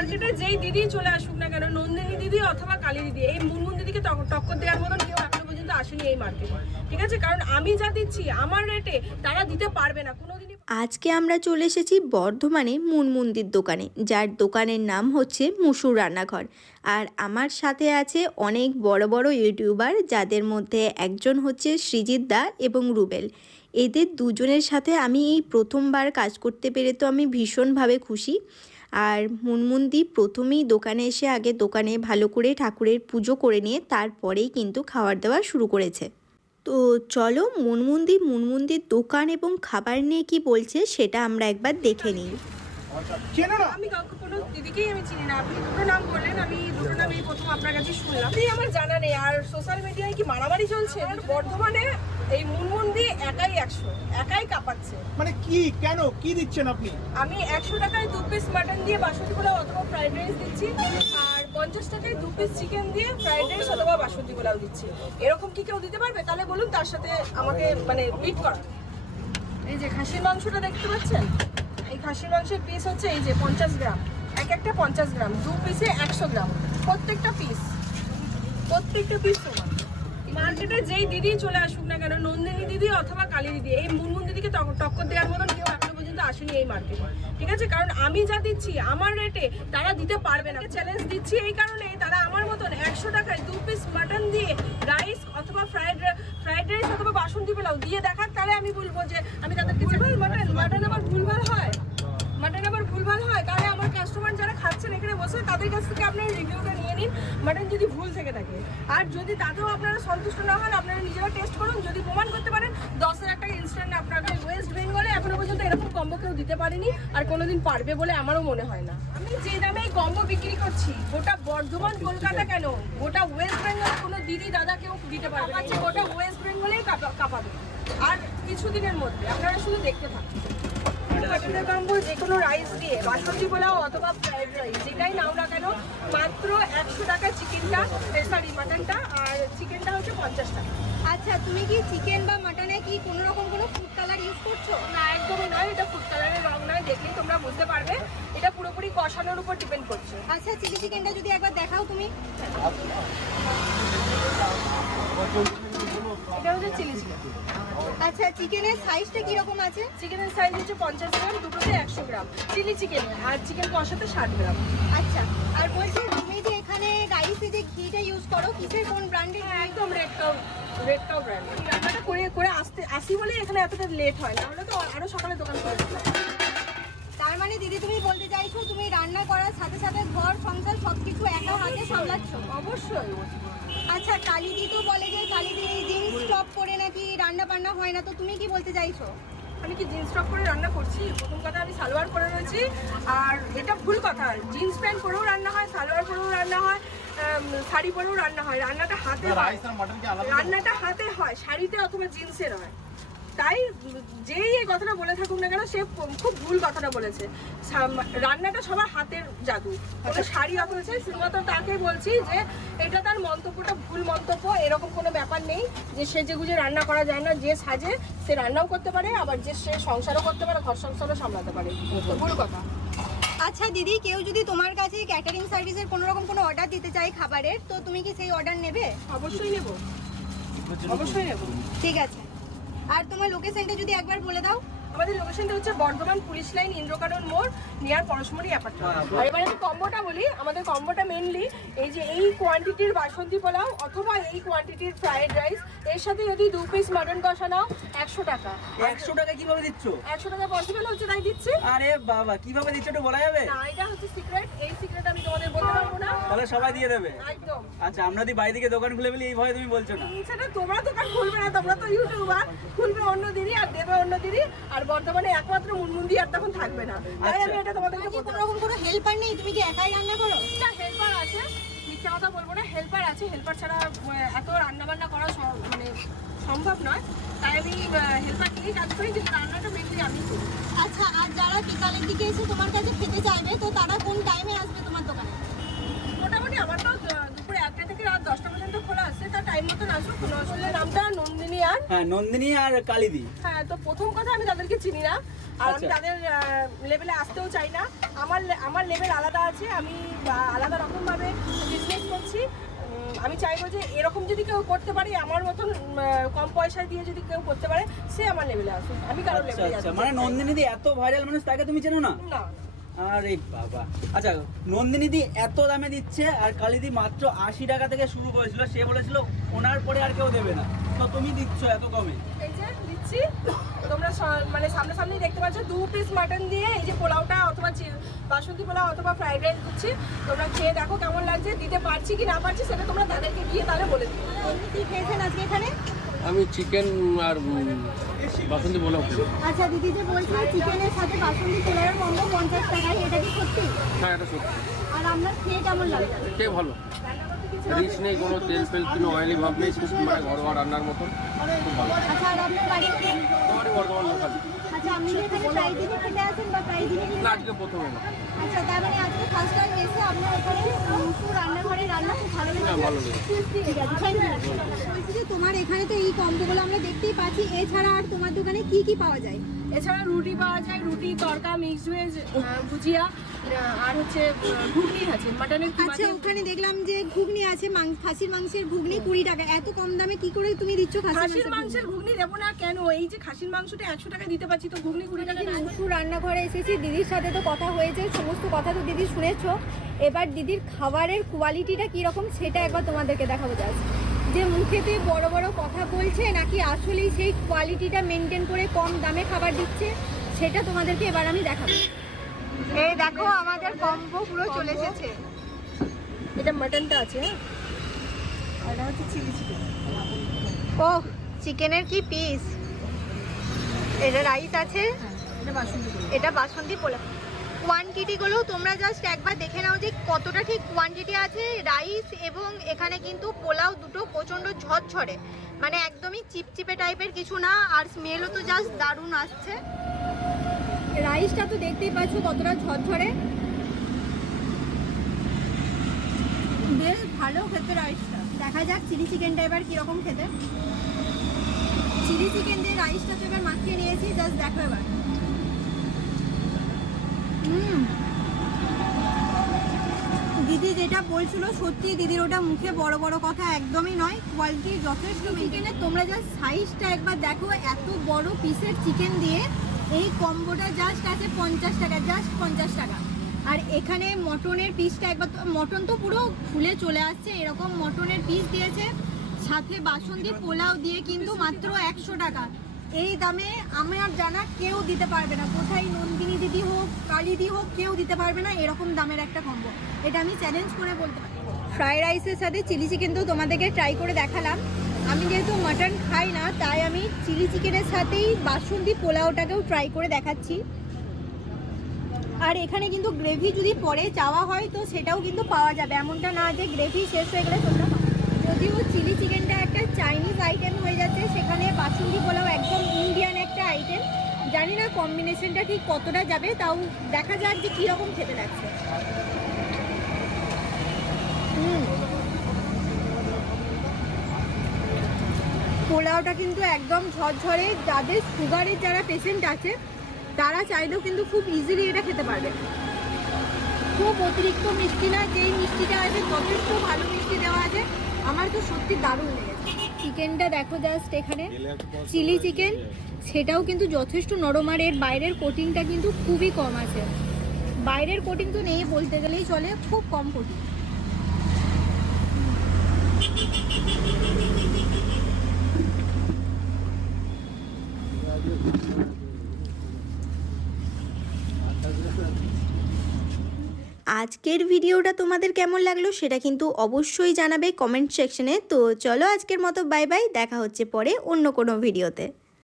মার্কেটে যেই দিদি চলে আসুক না কেন, নন্দিনী দিদি অথবা কালী দিদি, এই মুনমুন দিদিকে টক্কর দেওয়ার মতন কেউ এখনও পর্যন্ত আসেনি এই মার্কেটে ঠিক আছে? কারণ আমি যা দিচ্ছি, আমার রেটে তারা দিতে পারবে না। কোনোদিনই আজকে আমরা চলে এসেছি বর্ধমানে মুনমুন্দির দোকানে, যার দোকানের নাম হচ্ছে মুসুর রান্নাঘর। আর আমার সাথে আছে অনেক বড় বড় ইউটিউবার, যাদের মধ্যে একজন হচ্ছে সৃজিত দা এবং রুবেল। এদের দুজনের সাথে আমি এই প্রথমবার কাজ করতে পেরে তো আমি ভীষণভাবে খুশি। আর মুনমুন্দি প্রথমেই দোকানে এসে আগে দোকানে ভালো করে ঠাকুরের পুজো করে নিয়ে তারপরেই কিন্তু খাবার দাওয়া শুরু করেছে। তো চলো মুনমুন্দি মুনমুন্দির দোকান এবং খাবার নিয়ে কি বলছে সেটা আমরা একবার দেখে নিই। আমি কাউকে কোনো দিদিকেই আমি চিনি না। আপনি দুটো নাম বললেন আমি দুটো নাম এই প্রথম আপনার কাছে শুনলাম। এই আমার জানা নেই আর সোশ্যাল মিডিয়ায় কি মারামারি চলছে? বর্ধমানে এই মুনমুন্দি একাই একশো একাই কাঁপাচ্ছে। মানে কি কেন? কি দিচ্ছেন আপনি? আমি একশো টাকায় দু পিস মাটন দিয়ে বাসন্তী পোলাও অথবা ফ্রাইড রাইস দিচ্ছি আর পঞ্চাশ টাকায় দু পিস চিকেন দিয়ে ফ্রাইড রাইস অথবা বাসন্তী পোলাও দিচ্ছি। এরকম কি কেউ দিতে পারবে? তাহলে বলুন তার সাথে আমাকে মানে বিট করা এই যে খাসির মাংসটা দেখতে পাচ্ছেন? এই খাসির মাংসের পিস হচ্ছে এই যে পঞ্চাশ গ্রাম। এক একটা পঞ্চাশ গ্রাম দু পিসে একশো গ্রাম প্রত্যেকটা পিস প্রত্যেকটা পিস সমান। মার্কেটে যেই দিদি চলে আসুক না কেন নন্দিনী দিদি অথবা কালী দিদি এই মুনমুন দিদিকে টক্কর দেওয়ার মতন কেউ এখনও পর্যন্ত আসেনি এই মার্কেটে ঠিক আছে? কারণ আমি যা দিচ্ছি আমার রেটে তারা দিতে পারবে না। চ্যালেঞ্জ দিচ্ছি এই কারণে তারা আমার মতন একশো টাকায় দু পিস মাটন দিয়ে রাইস অথবা ফ্রাইড ফ্রাইড রাইস অথবা বাসন্তী পোলাও দিয়ে দেখাক তাহলে আমি বলব যে আমি তাদেরকে মাটন মাটন আবার ভুলভাল হয়? মাটন আবার ভুলভাল হয়, তাহলে আমার কাস্টমার যারা খাচ্ছেন এখানে বসে, তাদের কাছ থেকে আপনারা রিভিউটা নিয়ে নিন। মাটন যদি ভুল থেকে থাকে। আর যদি তাতেও আপনারা সন্তুষ্ট না হন, আপনারা নিজেরা টেস্ট করুন। যদি প্রমাণ করতে পারেন, দশ হাজার টাকা ইনস্ট্যান্ট আপনাকে ওয়েস্ট বেঙ্গলে এখনও পর্যন্ত এরকম কম্বো কেউ দিতে পারেনি, আর কোনোদিন পারবে বলে আমারও মনে হয় না। আমি যে দামে এই কম্বো বিক্রি করছি, গোটা বর্ধমান, কলকাতা কেন? গোটা ওয়েস্ট বেঙ্গল কোনো দিদি, দাদা কেউ দিতে পারবে। গোটা ওয়েস্ট বেঙ্গলেই কাঁপা- কাঁপাবে। আর কিছুদিনের মধ্যে, আপনারা শুধু দেখতে থাকুন। মাটনের কম্বো যে কোনো রাইস দিয়ে বাসন্তী পোলাও অথবা ফ্রাইড রাইস যেটাই নাও না কেন মাত্র একশো টাকা চিকেনটা সরি মাটনটা আর চিকেনটা হচ্ছে পঞ্চাশ টাকা। আচ্ছা তুমি কি চিকেন বা মাটনে কি কোনো রকম কোনো ফুড কালার ইউজ করছ? না একদমই নয় এটা ফুড কালারের রং নয় দেখলেই তোমরা বুঝতে পারবে। এটা পুরোপুরি কষানোর উপর ডিপেন্ড করছে। আচ্ছা চিলি চিকেনটা যদি একবার দেখাও তুমি। এটা হচ্ছে চিলি চিকেন। আচ্ছা চিকেনের সাইজটা কি রকম আছে? চিকেনের সাইজ হচ্ছে পঞ্চাশ গ্রাম দুটোতে একশো গ্রাম। চিলি চিকেন আর চিকেন কষাতে ষাট গ্রাম। আচ্ছা আর বলছি তুমি যে এখানে রাইসে যে ঘিটা ইউজ করো কিসের কোন ব্র্যান্ডের একদম red cow red cow brand রান্নাটা করে করে আসতে আসি বলেই এখানে এতটা লেট হয় না। হলে তো আরও সকালে দোকান করেছিলাম তার মানে দিদি তুমি বলতে চাইছো তুমি রান্না করার সাথে সাথে ঘর সংসার সব কিছু একা হাতে সামলাচ্ছ? অবশ্যই। আচ্ছা কালিদি তো বলে যে কালিদি জিন্স টপ করে নাকি রান্না বান্না হয় না তো তুমি কি বলতে চাইছো? আমি কি জিন্স টপ করে রান্না করছি? প্রথম কথা আমি সালোয়ার পরে রয়েছি। আর এটা ভুল কথা জিন্স প্যান্ট পরেও রান্না হয় সালোয়ার পরেও রান্না হয় শাড়ি পরেও রান্না হয়। রান্নাটা হাতে হয়। রাইস আর মাটন কি আলাদা রান্নাটা হাতে হয় শাড়িতে অথবা জিন্সের হয়। তাই যেই এই কথাটা বলে থাকুক না কেন সে খুব ভুল কথাটা বলেছে। রান্নাটা সবার হাতের জাদু। কোনো শাড়ি অথবা শুধুমাত্র তাকে বলছি যে এটা তার মন্তব্যটা ভুল মন্তব্য এরকম কোনো ব্যাপার নেই যে সে যে গুজে রান্না করা যায় না যে সাজে সে রান্নাও করতে পারে আবার যে সে সংসারও করতে পারে ঘর সংসারও সামলাতে পারে। ভুল কথা। আচ্ছা দিদি কেউ যদি তোমার কাছে ক্যাটারিং সার্ভিসের কোনো রকম কোনো অর্ডার দিতে চায় খাবারের তো তুমি কি সেই অর্ডার নেবে? অবশ্যই নেব। অবশ্যই নেব। ঠিক আছে। আর তোমার লোকেশনটা যদি একবার বলে দাও। আমাদের লোকেশনটা হচ্ছে বর্ধমান পুলিশ লাইন ইন্দ্রকানন মোড় নিয়ার পরশমণি অ্যাপার্টমেন্ট আর এবার আমি কম্বোটা বলি আমাদের কম্বোটা মেনলি এই যে এই কোয়ান্টিটির বাসন্তী পোলাও অথবা এই কোয়ান্টিটির ফ্রায়েড রাইস এর সাথে যদি দু পিস মাটন কষা নাও একশো টাকা। একশো টাকা কীভাবে দিচ্ছ? একশো টাকা পসিবল হচ্ছে তাই দিচ্ছি। আরে বাবা কীভাবে দিচ্ছ একটু বলা যাবে? না এটা হচ্ছে সিক্রেট এই সিক্রেট আমি তোমাদের বলতে পারব না। তাহলে সবাই দিয়ে দেবে। একদম। আচ্ছা আমরা যদি বাইরে থেকে দোকান খুলে ফেলি এই ভয়ে তুমি বলছো না। সেটা তোমরা দোকান খুলবে না তোমরা তো ইউটিউবার। খুলবে অন্য দিনই আর দেবে অন্য দিনই আর বর্তমানে একমাত্র মুনমুন্দি আর তখন থাকবে না। তাই আমি এটা তোমাদেরকে তোমার কি বলতে কোনো রকম কোনো হেল্পার নেই? তুমি কি একাই রান্না করো? একটা হেল্পার আছে। মিথ্যা কথা বলব না হেল্পার আছে। হেল্পার ছাড়া এত রান্না বান্না করা মানে সম্ভব নয়। তাই আমি হেল্পার নিয়েই কাজ করি কিন্তু রান্নাটা মেনলি আমি করি। আচ্ছা আর যারা বিকালের দিকে এসে তোমার কাছে খেতে চাইবে তো তারা কোন টাইমে আসবে তোমার দোকানে? মোটামুটি আমার তো দুপুরে একটা থেকে রাত দশটা পর্যন্ত খোলা আছে তার টাইম মতন আসুক কোনো আসলে নামটা নন্দিনী আর। হ্যাঁ নন্দিনী আর কালিদি। হ্যাঁ তো প্রথম কথা আমি তাদেরকে চিনি না আর আমি আচ্ছা। তাদের লেভেলে আসতেও চাই না। আমার আমার লেভেল আলাদা আছে আমি আলাদা রকমভাবে বিজনেস করছি। আমি চাইব যে এরকম যদি কেউ করতে পারে আমার মতন কম পয়সা দিয়ে যদি কেউ করতে পারে সে আমার লেভেলে আসুন আমি কারোর আচ্ছা লেভেলে আচ্ছা। মানে নন্দিনী দি এত ভাইরাল মানুষ তাকে তুমি চেনো না? না। আরে বাবা। আচ্ছা নন্দিনী দি এত দামে দিচ্ছে আর কালিদি মাত্র আশি টাকা থেকে শুরু করেছিল। সে বলেছিল ওনার পরে আর কেউ দেবে না। তো তুমি দিচ্ছ এত কমে? দিচ্ছি। তোমরা স- মানে সামনাসামনি দেখতে পাচ্ছ দু পিস মাটন দিয়ে এই যে পোলাওটা অথবা চি- বাসন্তী পোলাও অথবা ফ্রাইড রাইস দিচ্ছি। তোমরা খেয়ে দেখো কেমন লাগছে দিতে পারছি কি না পারছি সেটা তোমরা তাদেরকে গিয়ে তাহলে বলে দিও। আপনি কি খেয়েছেন আজকে এখানে? আমি চিকেন আর বাসন্তী পোলাও খেলাম আচ্ছা দিদি যে বলছিল চিকেনের সাথে বাসন্তী পোলাওয়ের কম্বো পঞ্চাশ টাকায় এটা কি সত্যি? হ্যাঁ এটা সত্যি। আর আপনার খেয়ে কেমন লাগছে খেয়ে ভালো। রিচ নেই কোনো তেল ফেল কোনো অয়েলি ভাব নেই মানে ঘরোয়া রান্নার মতন। খুব ভালো। আচ্ছা আমারই বর্ধমান লোকাল। আচ্ছা না আজকে প্রথমে না। আচ্ছা মানে তোমার এখানে তো এই কম্বোগুলো আমরা দেখতেই পাচ্ছি। এছাড়া আর তোমার দোকানে কি কি পাওয়া যায়? এছাড়া রুটি পাওয়া যায় রুটি তরকা মিক্সড ভেজ ভুজিয়া আর হচ্ছে ঘুগনি আছে মাটনের আচ্ছা ওখানে দেখলাম যে ঘুগনি আছে খাসির মাংসের ঘুগনি কুড়ি টাকা। এত কম দামে কি করে তুমি দিচ্ছ খাসির মাংসের ঘুগনি? দেবো না কেন? এই যে খাসির মাংসটা একশো টাকা দিতে পারছি তো ঘুগনি কুড়ি টাকা রান্নাঘরে এসেছি দিদির সাথে তো কথা হয়েছে সমস্ত কথা তো দিদি শুনেছো। এবার দিদির খাবারের কোয়ালিটিটা কীরকম সেটা একবার তোমাদেরকে দেখাবো জাস্ট যে মুখেতে বড় বড় কথা বলছে নাকি আসলেই সেই কোয়ালিটিটা মেনটেন করে কম দামে খাবার দিচ্ছে? সেটা তোমাদেরকে এবার আমি দেখাবো। এই দেখো আমাদের কম্বো পুরো চলে এসেছে। এটা মাটনটা আছে হ্যাঁ? আর এটা হচ্ছে চিলি চিকেন ও চিকেনের কি পিস এটা রাইস আছে। এটা বাসন্তী পোলাও। এটা বাসন্তী কোয়ান্টিটিগুলো তোমরা জাস্ট একবার দেখে নাও যে কতটা ঠিক কোয়ান্টিটি আছে রাইস এবং এখানে কিন্তু পোলাও দুটো প্রচণ্ড ঝরঝরে। মানে একদমই চিপচিপে টাইপের কিছু না, আর স্মেলও তো জাস্ট দারুণ আসছে। রাইসটা তো দেখতেই পাচ্ছ কতটা ঝরঝরে। বেশ ভালো খেতে রাইসটা দেখা যাক চিলি চিকেনটা এবার কীরকম খেতে। চিলি চিকেন দিয়ে রাইসটা তো এবার মাখিয়ে নিয়েছি জাস্ট দেখো এবার। দিদি যেটা বলছিল সত্যি দিদির ওটা মুখে বড় বড় কথা একদমই নয়। কোয়ালিটি যথেষ্ট চিকেনের তোমরা জাস্ট সাইজটা একবার দেখো এত বড় পিসের চিকেন দিয়ে এই কম্বোটা জাস্ট আছে পঞ্চাশ টাকা জাস্ট পঞ্চাশ টাকা। আর এখানে মটনের পিসটা একবার মটন তো পুরো ফুলে চলে আসছে এরকম মটনের পিস দিয়েছে সাথে বাসন্তী পোলাও দিয়ে কিন্তু মাত্র একশো টাকা। এই দামে আমার জানা কেউ দিতে পারবে না। কোথায় নন্দিনী দিদি হোক, কালী কালিদি হোক, কেউ দিতে পারবে না এরকম দামের একটা কম্বো এটা আমি চ্যালেঞ্জ করে বলতে পারি। ফ্রাইড রাইসের সাথে চিলি চিকেন তো তোমাদেরকে ট্রাই করে দেখালাম। আমি যেহেতু মাটন খাই না, তাই আমি চিলি চিকেনের সাথেই বাসন্তী পোলাওটাকেও ট্রাই করে দেখাচ্ছি। আর এখানে কিন্তু গ্রেভি যদি পরে চাওয়া হয়, তো সেটাও কিন্তু পাওয়া যাবে। এমনটা না যে গ্রেভি শেষ হয়ে গেলে তোমরা। যদিও চিলি চিকেনটা একটা চাইনিজ আইটেম হয়ে যাচ্ছে, সেখানে বাসন্তী পোলাও একদম ইন্ডিয়ান একটা আইটেম। জানি না কম্বিনেশনটা ঠিক কতটা যাবে, তাও দেখা যাক যে কীরকম খেতে লাগছে। পোলাওটা কিন্তু একদম ঝরঝরে, যাদের সুগারের যারা পেশেন্ট আছে, তারা চাইলেও কিন্তু খুব ইজিলি এটা খেতে পারবে। খুব অতিরিক্ত মিষ্টি না, যেই মিষ্টিটা আছে, যথেষ্ট ভালো মিষ্টি দেওয়া আছে। তো সত্যি দারুণ লেগেছে। চিকেনটা দেখো জাস্ট এখানে। চিলি চিকেন সেটাও কিন্তু যথেষ্ট নরম। আর এর বাইরের কোটিংটা কিন্তু খুবই কম আছে। বাইরের কোটিং তো নেই বলতে গেলেই চলে খুব কম কোটিং আজকের ভিডিওটা তোমাদের কেমন লাগল সেটা কিন্তু অবশ্যই জানাবে কমেন্ট সেকশনে তো চলো আজকের মতো বাই বাই দেখা হচ্ছে পরে অন্য কোনো ভিডিওতে।